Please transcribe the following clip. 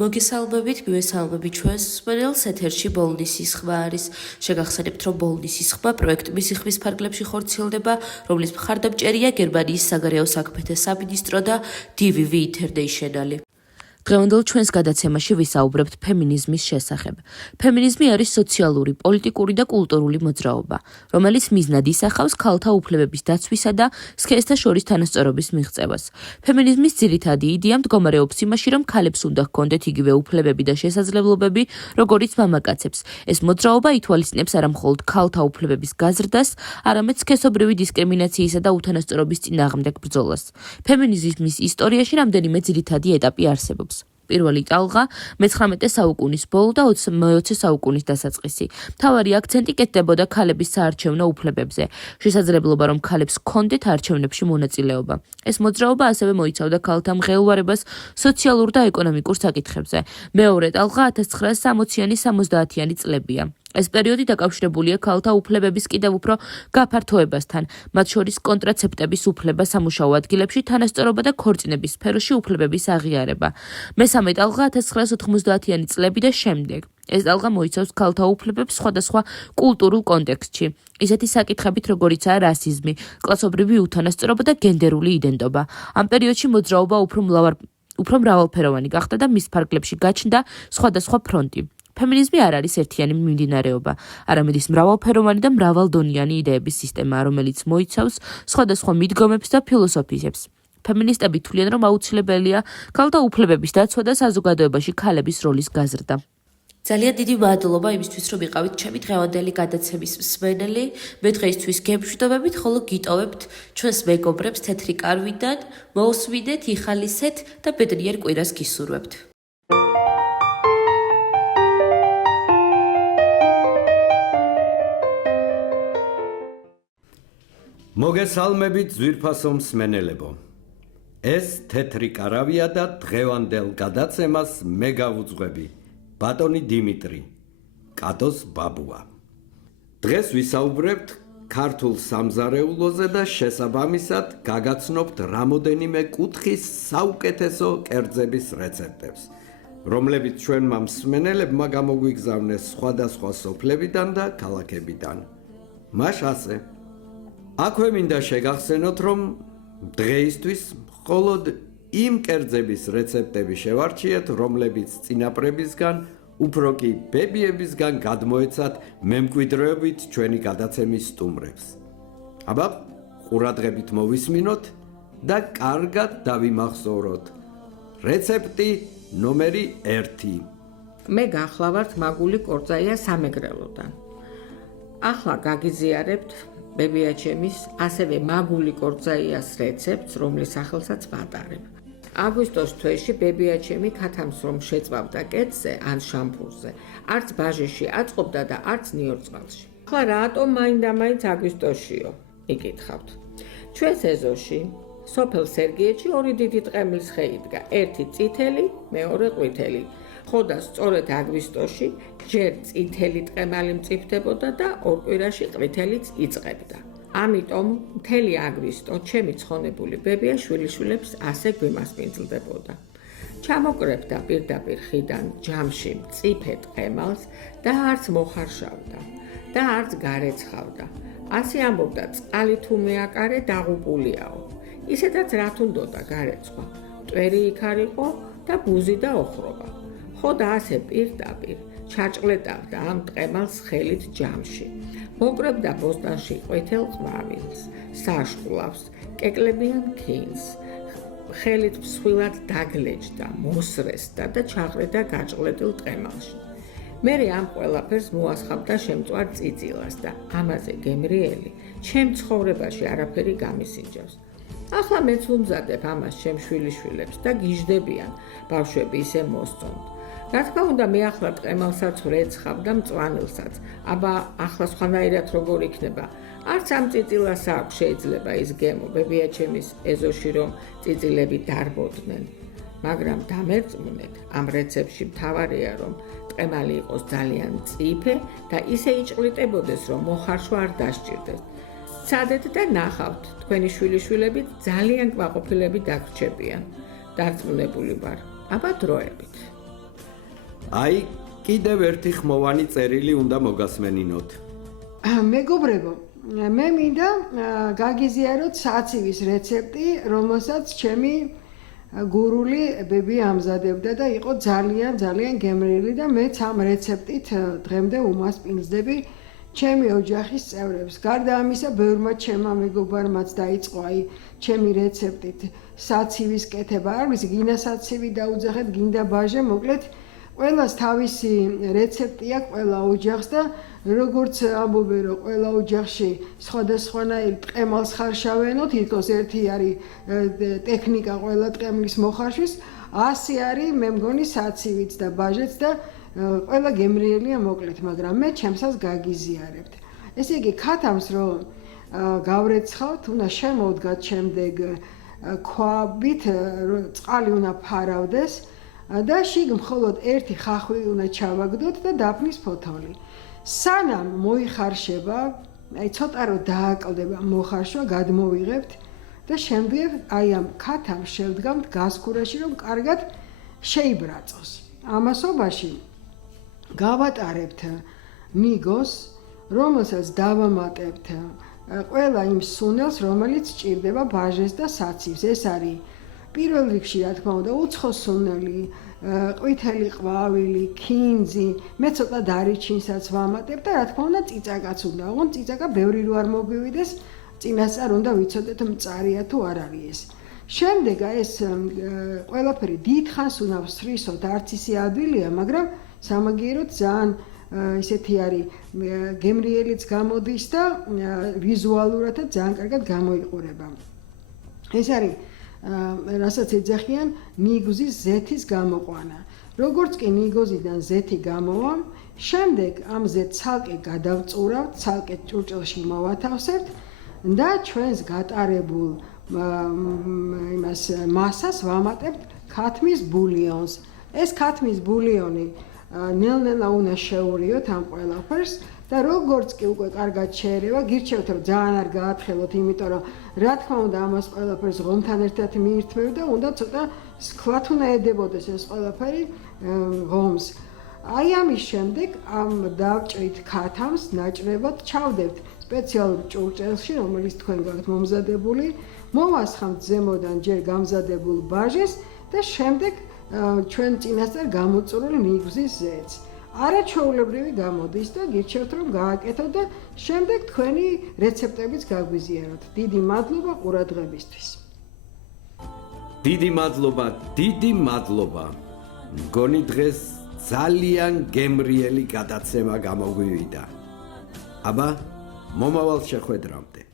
მოგესალმებით, მივესალმებით ჩვენს მსმენელს, ეთერში ბოლნისის ხმა არის. შეგახსენებთ, რომ ბოლნისის ხმა პროექტ მისიხმის ფარგლებში ხორციელდება, რომლის მხარდამჭერია გერმანიის საგარეო საქმეთა სამინისტრო და DVV International. დღევანდელ ჩვენს გადაცემაში ვისაუბრებთ ფემინიზმის შესახებ. ფემინიზმი არის სოციალური, პოლიტიკური და კულტურული მოძრაობა, რომელიც მიზნად ისახავს ქალთა უფლებების დაცვისა და სქესთა შორის თანასწორობის მიღწევას. ფემინიზმის ძირითადი იდეა მდგომარეობს იმაში, რომ ქალებს უნდა ჰქონდეთ იგივე უფლებები და შესაძლებლობები, როგორიც მამაკაცებს. ეს მოძრაობა ითვალისწინებს არა მხოლოდ ქალთა უფლებების გაზრდას, არამედ სქესობრივი დისკრიმინაციისა და უთანასწორობის წინააღმდეგ ბრძოლას. ფემინიზმის ისტორიაში რამდენიმე ძირითადი ეტაპი არსებობს. პირველი ტალღა მე-19 საუკუნის ბოლო და 20 საუკუნის დასაწყისი. მთავარი აქცენტი კეთდებოდა ქალების საარჩევნო უფლებებზე, შესაძლებლობა რომ ქალებს ჰქონდეთ არჩევნებში მონაწილეობა. ეს მოძრაობა ასევე მოიცავდა ქალთა მღელვარებას სოციალურ და ეკონომიკურ საკითხებზე. მეორე ტალღა 1960-იანი 70-იანი წლებია. ეს პერიოდი დაკავშირებულია ქალთა უფლებების კიდევ უფრო გაფართოებასთან, მათ შორის კონტრაცეპტების უფლება სამუშაო ადგილებში, თანასწორობა და ქორწინების სფეროში უფლებების აღიარება. მესამე ტალღა 1990-იანი წლები და შემდეგ. ეს ტალღა მოიცავს ქალთა უფლებებს სხვადასხვა კულტურულ კონტექსტში, ისეთი საკითხებით, როგორიცაა რასიზმი, კლასობრივი უთანასწორობა და გენდერული იდენტობა. ამ პერიოდში მოძრაობა უფრო მრავალფეროვანი გახდა და მის ფარგლებში გაჩნდა სხვადასხვა ფრონტი. ფემინიზმი არ არის ერთიანი მიმდინარეობა, არამედ ის მრავალფეროვანი და მრავალდონიანი იდეების სისტემაა, რომელიც მოიცავს სხვადასხვა მიდგომებს და ფილოსოფიებს. ფემინისტები თვლიან, რომ აუცილებელია ქალთა უფლებების დაცვა და საზოგადოებაში ქალების როლის გაზრდა. ძალიან დიდი მადლობა იმისთვის, რომ იყავით ჩემი დღევანდელი გადაცემის მსმენელი. მე დღეისთვის გემშვიდობებით, ხოლო გიტოვებთ ჩვენს მეგობრებს თეთრი კარვიდან, მოусვიდეთ, იხალისეთ და ბედნიერ კვირას გისურვებთ. მოგესალმებით ძვირფასო მსმენელებო. ეს თეთრი კარავია და დღევანდელ გადაცემას მე გავუძღვები, ბატონი დიმიტრი, კატოს ბაბუა. დღეს ვისაუბრებთ ქართულ სამზარეულოზე და შესაბამისად გაგაცნობთ რამოდენიმე კუთხის საუკეთესო კერძების რეცეპტებს, რომლებიც ჩვენმა მსმენელებმა გამოგვიგზავნეს სხვადასხვა სოფლებიდან და ქალაქებიდან. მაშასე აქვე მინდა შეგახსენოთ, რომ დღეისთვის მხოლოდ იმ კერძების რეცეპტები შევარჩიეთ, რომლებიც წინაპრებისგან, უფრო კი ბებიებისგან გადმოეცათ მემკვიდრეობით ჩვენი გადაცემის სტუმრებს. აბა, ყურადღებით მოვისმინოთ და კარგად დავიმახსოვროთ. რეცეპტი ნომერი 1. მე გახლავართ მაგული კორძაია სამეგრელოდან. ახლა გაგიზიარებთ ბებიაჩემის, ასევე მაგული კორძაიას რეცეპტს, რომლის სახელსაც ვატარებ. აგვისტოს თვეში ბებიაჩემი ქათამს რომ შეწვავდა კეთზე ან შამპურზე, არც ბაჟიში აწყობდა და არც ნიორწყალში. ახლა რატომ მაინდა-მაინც აგვისტოშიო? იკითხავთ. ჩვენს ეზოში, სოფელ სერგიეთში ორი დიდი ტყემლის ხე იდგა, ერთი წითელი, მეორე ყვითელი. ხო და სწორედ აგვისტოში ჯერ წითელი ტყემალი მწიფდებოდა და ორ კვირაში ყვითელიც იწყებდა. ამიტომ მთელი აგვისტო ჩემი ცხონებული ბებია შვილიშვილებს ასე გვიმასპინძლდებოდა. ჩამოკრებდა პირდაპირ ხიდან ჯამში მწიფე ტყემალს და არც მოხარშავდა და არც გარეცხავდა. ასე ამბობდა, წყალი თუ მეაკარე დაღუპულიაო. ისედაც რა თუნდოდა გარეცხვა, მტვერი იქ არ იყო და ბუზი და ოხრობა. ხო და ასე პირდაპირ ჩაჭყლეტავდა ამ ტყემალს ხელით ჯამში. მოკრებდა ბოსტანში ყვითელ ყვავილს, საშყლავს, კეკლებიან ქინს. ხელით მსხვილად დაგლეჯდა, მოსრესდა და ჩაყრედა გაჭყლეტილ ტყემალში. მერე ამ ყველაფერს მოასხამდა შემწვარ წიწილას და ამაზე გემრიელი ჩემ ცხოვრებაში არაფერი გამისინჯავს. ახლა მეც ვუმზადებ ამას ჩემ შვილიშვილებს და გიждდებიან ბავშვები ისე მოსწონთ. რა თქმა უნდა, მე ახლა ტყემალსაც ვრეცხავ და მწვანილსაც, აბა ახლა სხვანაირად როგორ იქნება? არც ამ წიწილას აქვს შეიძლება ის გემო ბებიაჩემის ეზოში რომ წიწილები დარბოდნენ. მაგრამ დამერწმუნეთ, ამ რეცეპტში მთავარია რომ ტყემალი იყოს ძალიან მწიფე და ისე იჭყლიტებოდეს რომ მოხარშვა არ დასჭირდეს. სცადეთ და ნახავთ, თქვენი შვილიშვილები ძალიან კმაყოფილები დაგრჩებიან. დარწმუნებული ვარ, აბა დროებით. აი, კიდევ ერთი ხმოვანი წერილი უნდა მოგასმენინოთ. მეგობრებო, მე მინდა გაგიზიაროთ საცივის რეცეპტი, რომელსაც ჩემი გურული ბები ამზადებდა და იყო ძალიან გემრიელი და მეც ამ რეცეპტით დღემდე უმასპინძლდები ჩემი ოჯახის წევრებს. გარდა ამისა, ბევრმა ჩემმა მეგობარმაც დაიწყო აი ჩემი რეცეპტით საცივის კეთება. არ ვიცი, გინდა საცივი დაუძახეთ, გინდა ბაჟე, მოკლედ ყველას თავისი რეცეპტი აქვს ყველა ოჯახს და როგორც ამბობენ, რომ ყველა ოჯახში სხვადასხვანაირი ტყემალს ხარშავენოთ, ითქოს ერთი არის ტექნიკა ყველა ტყემლის მოხარშვის, ასე არის მე მგონი საცივიც და ბაჟეც და ყველა გემრიელია მოკლედ, მაგრამ მე ჩემსას გაგიზიარებთ. ესე იგი, ქათამს რომ გავრეცხავთ, უნდა შემოვდგათ შემდეგ ქვაბით, წყალი უნდა ფარავდეს და შიგ მხოლოდ ერთი ხახვი უნდა ჩავაგდოთ და დაფნის ფოთოლი. სანამ მოიხარშება, აი ცოტა რომ დააკლდება მოხარშვა, გადმოვიღებთ და შემდეგ აი ამ ქათამს შევდგამთ გასქურაში, რომ კარგად შეიბრაწოს. ამასობაში გავატარებთ ნიგოს, რომელსაც დავამატებთ ყველა იმ სუნელს, რომელიც ჭირდება ბაჟეს და საცივს. ეს არის პირველ რიგში, რა თქმა უნდა, უცხო სუნელი, ყვითელი ყვავილი, ქინძი, მე ცოტა დარიჩინსაც ვამატებ და რა თქმა უნდა, წიწაკაც უნდა. ოღონდ წიწაკა ბევრი რო არ მოგვივიდეს, წინასწარ უნდა ვიცოდეთ მწარია თუ არ არის ეს. შემდეგ ეს ყველაფერი დიდხანს უნდა ვსრისოთ, არც ისე ადვილია, მაგრამ სამაგიეროდ ძალიან ისეთი არის გემრიელიც გამოდის და ვიზუალურადაც ძალიან კარგად გამოიყურება. ეს არის რასაც ეძახიან ნიგოზის ზეთის გამოყვანა. როგორც კი ნიგოზიდან ზეთი გამოვა, შემდეგ ამ ზეთს ცალკე გადავწურავთ, ცალკე ჭურჭელში მოვათავსებთ და ჩვენს გატარებულ იმას მასას ვამატებთ ქათმის ბულიონს. ეს ქათმის ბულიონი ნელ-ნელა უნდა შეურიოთ ამ ყველაფერს და როგორც კი უკვე კარგად შეერევა, გირჩევთ რომ ძალიან არ გაათხელოთ, იმიტომ რომ რა თქმა უნდა ამას ყველაფერს ღომთან ერთად მიირთმევ და უნდა ცოტა სქლათ უნდა ედებოდეს ეს ყველაფერი ღომს. აი ამის შემდეგ ამ დავჭრით ქათამს ნაჭრებად, ჩავდებთ სპეციალურ ჭურჭელში, რომელიც თქვენ გაქვთ მომზადებული, მოვასხამთ ზემოდან ჯერ გამზადებულ ბაჟეს და შემდეგ ჩვენ წინასწარ გამოწურულ ნიგზის ზეთს. არაჩვეულებრივი გამოდის და გირჩევთ რომ გააკეთოთ და შემდეგ თქვენი რეცეპტებიც გაგვიზიაროთ. დიდი მადლობა ყურადღებისთვის. დიდი მადლობა. მგონი დღეს ძალიან გემრიელი გადაცემა გამოგვივიდა. აბა, მომავალ შეხვედრამდე.